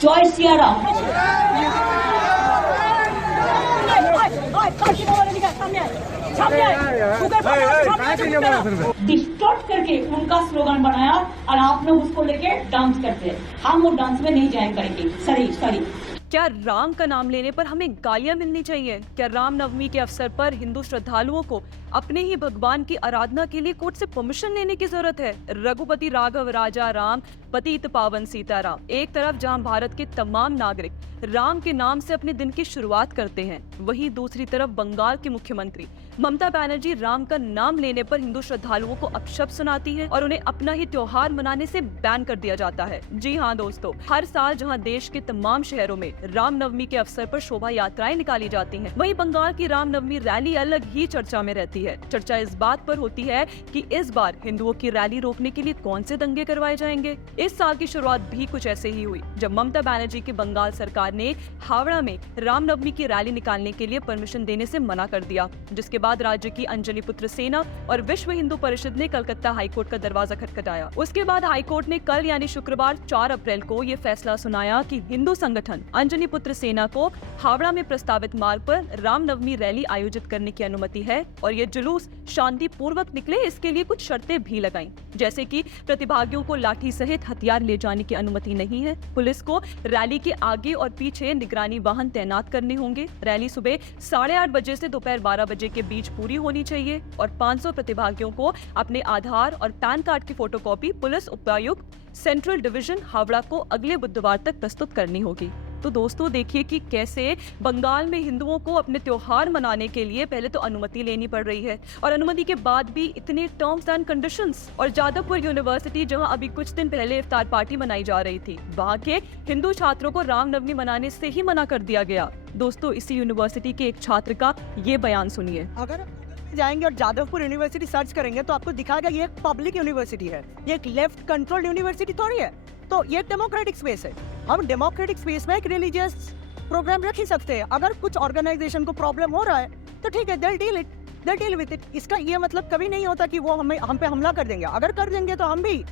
जय सिया राम। डिस्टॉर्ट करके उनका स्लोगन बनाया और आप लोग उसको लेके डांस करते हैं। हम वो डांस में नहीं ज्वाइन करेंगे। सॉरी। क्या राम का नाम लेने पर हमें गालियां मिलनी चाहिए? क्या रामनवमी के अवसर पर हिंदू श्रद्धालुओं को अपने ही भगवान की आराधना के लिए कोर्ट से परमिशन लेने की जरूरत है? रघुपति राघव राजा राम, पतित पावन सीताराम। एक तरफ जहां भारत के तमाम नागरिक राम के नाम से अपने दिन की शुरुआत करते हैं, वहीं दूसरी तरफ बंगाल की मुख्यमंत्री ममता बनर्जी राम का नाम लेने पर हिंदू श्रद्धालुओं को अपशब्द सुनाती है और उन्हें अपना ही त्योहार मनाने से बैन कर दिया जाता है। जी हाँ दोस्तों, हर साल जहां देश के तमाम शहरों में रामनवमी के अवसर पर शोभा यात्राएं निकाली जाती हैं, वहीं बंगाल की रामनवमी रैली अलग ही चर्चा में रहती है। चर्चा इस बात पर होती है कि इस बार हिंदुओं की रैली रोकने के लिए कौन से दंगे करवाए जाएंगे। इस साल की शुरुआत भी कुछ ऐसे ही हुई जब ममता बनर्जी की बंगाल सरकार ने हावड़ा में रामनवमी की रैली निकालने के लिए परमिशन देने से मना कर दिया, जिसके बाद राज्य की अंजलि पुत्र सेना और विश्व हिंदू परिषद ने कलकत्ता हाईकोर्ट का दरवाजा खटखटाया। उसके बाद हाईकोर्ट ने कल यानी शुक्रवार 4 अप्रैल को ये फैसला सुनाया कि हिंदू संगठन अंजनी पुत्र सेना को हावड़ा में प्रस्तावित मार्ग पर रामनवमी रैली आयोजित करने की अनुमति है और ये जुलूस शांति पूर्वक निकले, इसके लिए कुछ शर्तें भी लगाई, जैसे कि प्रतिभागियों को लाठी सहित हथियार ले जाने की अनुमति नहीं है। पुलिस को रैली के आगे और पीछे निगरानी वाहन तैनात करने होंगे। रैली सुबह 8:30 बजे से दोपहर 12 बजे के बीच पूरी होनी चाहिए और 500 प्रतिभागियों को अपने आधार और पैन कार्ड की फोटोकॉपी पुलिस उपायुक्त सेंट्रल डिवीजन हावड़ा को अगले बुधवार तक प्रस्तुत करनी होगी। तो दोस्तों देखिए कि कैसे बंगाल में हिंदुओं को अपने त्योहार मनाने के लिए पहले तो अनुमति लेनी पड़ रही है और अनुमति के बाद भी इतने टर्म्स एंड कंडीशंस। और जादवपुर यूनिवर्सिटी जहां अभी कुछ दिन पहले इफ्तार पार्टी मनाई जा रही थी, वहां के हिंदू छात्रों को रामनवमी मनाने से ही मना कर दिया गया। दोस्तों इसी यूनिवर्सिटी के एक छात्र का ये बयान सुनिए। अगर जाएंगे और जादवपुर यूनिवर्सिटी सर्च करेंगे तो आपको दिखाएगा ये एक पब्लिक यूनिवर्सिटी है, ये एक लेफ्ट कंट्रोल्ड यूनिवर्सिटी थोड़ी है। तो ये डेमोक्रेटिक स्पेस है। हम डेमोक्रेटिक स्पेस में एक रिलीजियस प्रोग्राम रख ही सकते हैं। अगर कुछ ऑर्गेनाइजेशन को प्रॉब्लम हो रहा है तो ठीक है, they'll deal with it। इसका ये मतलब कभी नहीं होता कि वो हम पे हमला कर देंगे। अगर कर देंगे तो हम भी,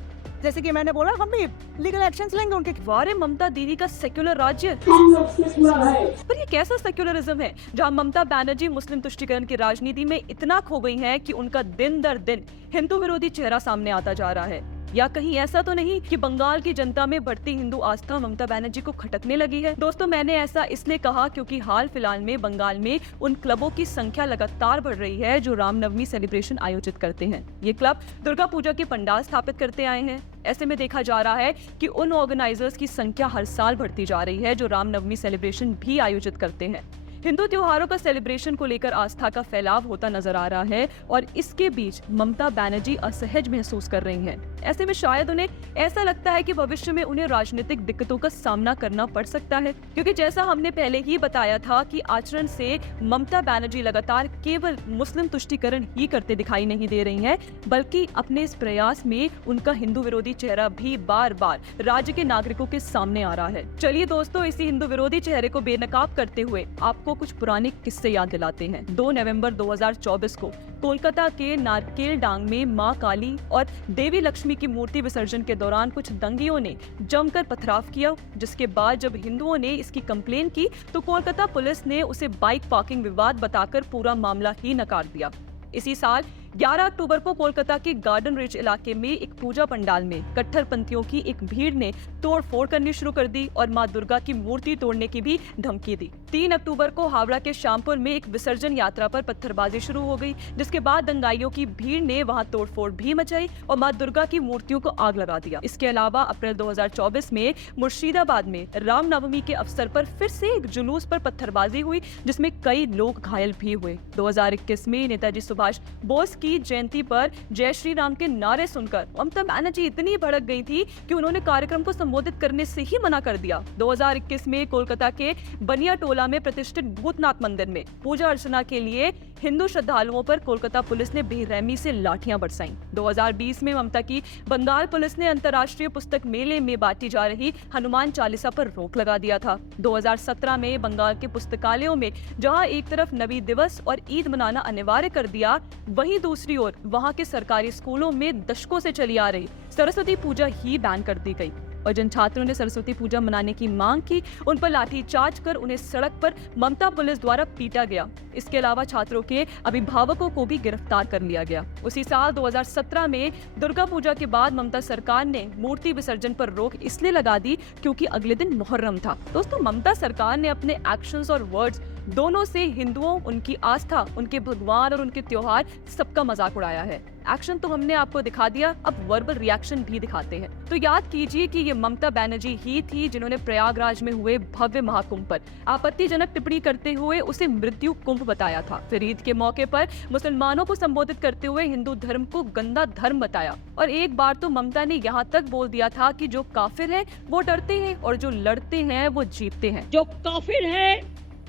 जैसे कि मैंने बोला, हम भी लीगल एक्शंस लेंगे उनके। वारे ममता दीदी का सेक्युलर राज्य, पर ये कैसा सेक्युलरिज्म है जहां ममता बनर्जी मुस्लिम तुष्टीकरण की राजनीति में इतना खो गई हैं कि उनका दिन दर दिन हिंदू विरोधी चेहरा सामने आता जा रहा है। या कहीं ऐसा तो नहीं कि बंगाल की जनता में बढ़ती हिंदू आस्था ममता बनर्जी को खटकने लगी है? दोस्तों मैंने ऐसा इसलिए कहा क्योंकि हाल फिलहाल में बंगाल में उन क्लबों की संख्या लगातार बढ़ रही है जो रामनवमी सेलिब्रेशन आयोजित करते हैं। ये क्लब दुर्गा पूजा के पंडाल स्थापित करते आए हैं। ऐसे में देखा जा रहा है कि उन ऑर्गेनाइजर्स की संख्या हर साल बढ़ती जा रही है जो रामनवमी सेलिब्रेशन भी आयोजित करते हैं। हिंदू त्योहारों का सेलिब्रेशन को लेकर आस्था का फैलाव होता नजर आ रहा है और इसके बीच ममता बनर्जी असहज महसूस कर रही हैं। ऐसे में शायद उन्हें ऐसा लगता है कि भविष्य में उन्हें राजनीतिक दिक्कतों का सामना करना पड़ सकता है, क्योंकि जैसा हमने पहले ही बताया था कि आचरण से ममता बनर्जी लगातार केवल मुस्लिम तुष्टीकरण ही करते दिखाई नहीं दे रही हैं, बल्कि अपने इस प्रयास में उनका हिंदू विरोधी चेहरा भी बार बार राज्य के नागरिकों के सामने आ रहा है। चलिए दोस्तों, इसी हिंदू विरोधी चेहरे को बेनकाब करते हुए आपको कुछ पुराने किस्से याद दिलाते हैं। 2 नवंबर 2024 को कोलकाता के नारकेलडांग में मां काली और देवी लक्ष्मी की मूर्ति विसर्जन के दौरान कुछ दंगियों ने जमकर पथराव किया, जिसके बाद जब हिंदुओं ने इसकी कंप्लेन की तो कोलकाता पुलिस ने उसे बाइक पार्किंग विवाद बताकर पूरा मामला ही नकार दिया। इसी साल 11 अक्टूबर को कोलकाता के गार्डन रिच इलाके में एक पूजा पंडाल में कट्टरपंथियों की एक भीड़ ने तोड़फोड़ करनी शुरू कर दी और मां दुर्गा की मूर्ति तोड़ने की भी धमकी दी। 3 अक्टूबर को हावड़ा के श्यामपुर में एक विसर्जन यात्रा पर पत्थरबाजी शुरू हो गई, जिसके बाद दंगाइयों की भीड़ ने वहां तोड़फोड़ भी मचाई और मां दुर्गा की मूर्तियों को आग लगा दिया। इसके अलावा अप्रैल 2024 में मुर्शिदाबाद में रामनवमी के अवसर पर फिर से एक जुलूस पर पत्थरबाजी हुई, जिसमें कई लोग घायल भी हुए। 2021 में नेताजी सुभाष बोस की जयंती पर जय श्री राम के नारे सुनकर ममता बनर्जी इतनी भड़क गई थी कि उन्होंने कार्यक्रम को संबोधित करने से ही मना कर दिया। 2021 में कोलकाता के बनियाटोला में प्रतिष्ठित भूतनाथ मंदिर में पूजा अर्चना के लिए हिंदू श्रद्धालुओं पर कोलकाता पुलिस ने बेरहमी से लाठियां बरसाईं। 2020 में ममता की बंगाल पुलिस ने अंतर्राष्ट्रीय पुस्तक मेले में बांटी जा रही हनुमान चालीसा पर रोक लगा दिया था। 2017 में बंगाल के पुस्तकालयों में जहां एक तरफ नबी दिवस और ईद मनाना अनिवार्य कर दिया, वहीं दूसरी ओर वहां के सरकारी स्कूलों में दशकों से चली आ रही सरस्वती पूजा ही बैन कर दी गई। और जिन छात्रों ने सरस्वती पूजा मनाने की मांग की उन पर लाठीचार्ज कर उन्हें सड़क पर ममता पुलिस द्वारा पीटा गया। इसके अलावा छात्रों के अभिभावकों को भी गिरफ्तार कर लिया गया। उसी साल 2017 में दुर्गा पूजा के बाद ममता सरकार ने मूर्ति विसर्जन पर रोक इसलिए लगा दी क्योंकि अगले दिन मुहर्रम था। दोस्तों, ममता सरकार ने अपने एक्शंस और वर्ड्स दोनों से हिंदुओं, उनकी आस्था, उनके भगवान और उनके त्योहार सबका मजाक उड़ाया है। एक्शन तो हमने आपको दिखा दिया, अब वर्बल रिएक्शन भी दिखाते हैं। तो याद कीजिए कि ये ममता बनर्जी ही थी जिन्होंने प्रयागराज में हुए भव्य महाकुंभ पर आपत्तिजनक टिप्पणी करते हुए उसे मृत्यु कुंभ बताया था। फिर ईद के मौके पर मुसलमानों को संबोधित करते हुए हिंदू धर्म को गंदा धर्म बताया। और एक बार तो ममता ने यहाँ तक बोल दिया था कि जो काफिर है वो डरते हैं और जो लड़ते हैं वो जीतते हैं। जो काफिर है,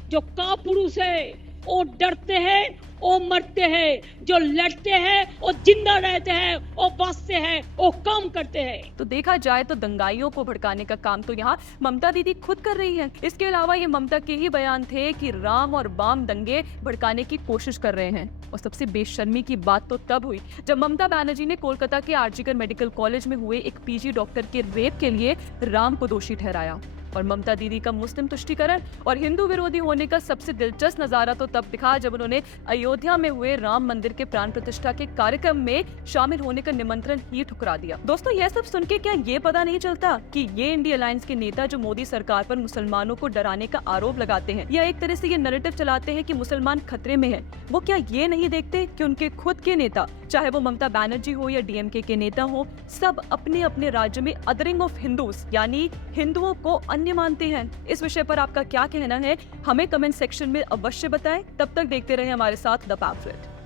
जो कापुरुष है, वो डरते हैं, वो मरते हैं। जो लड़ते हैं, वो जिंदा रहते हैं, वो बचते हैं, वो काम करते हैं। तो देखा जाए तो दंगाइयों को भड़काने का काम तो यहाँ ममता दीदी खुद कर रही हैं। इसके अलावा ये ममता के ही बयान थे कि राम और बाम दंगे भड़काने की कोशिश कर रहे हैं। और सबसे बेशर्मी की बात तो तब हुई जब ममता बनर्जी ने कोलकाता के आरजीकर मेडिकल कॉलेज में हुए एक पीजी डॉक्टर के रेप के लिए राम को दोषी ठहराया। और ममता दीदी का मुस्लिम तुष्टीकरण और हिंदू विरोधी होने का सबसे दिलचस्प नजारा तो तब दिखा जब उन्होंने अयोध्या में हुए राम मंदिर के प्राण प्रतिष्ठा के कार्यक्रम में शामिल होने का निमंत्रण ही ठुकरा दिया। दोस्तों, यह सब सुन के क्या ये पता नहीं चलता कि ये इंडिया अलायंस के नेता जो मोदी सरकार पर मुसलमानों को डराने का आरोप लगाते हैं या एक तरह से ये नैरेटिव चलाते हैं कि मुसलमान खतरे में है, वो क्या ये नहीं देखते कि उनके खुद के नेता, चाहे वो ममता बनर्जी हो या डीएमके के नेता हो, सब अपने अपने राज्य में अदरिंग ऑफ हिंदूज यानी हिंदुओं को अन्य मानते हैं। इस विषय पर आपका क्या कहना है, हमें कमेंट सेक्शन में अवश्य बताएं। तब तक देखते रहे हमारे साथ द पैम्फलेट।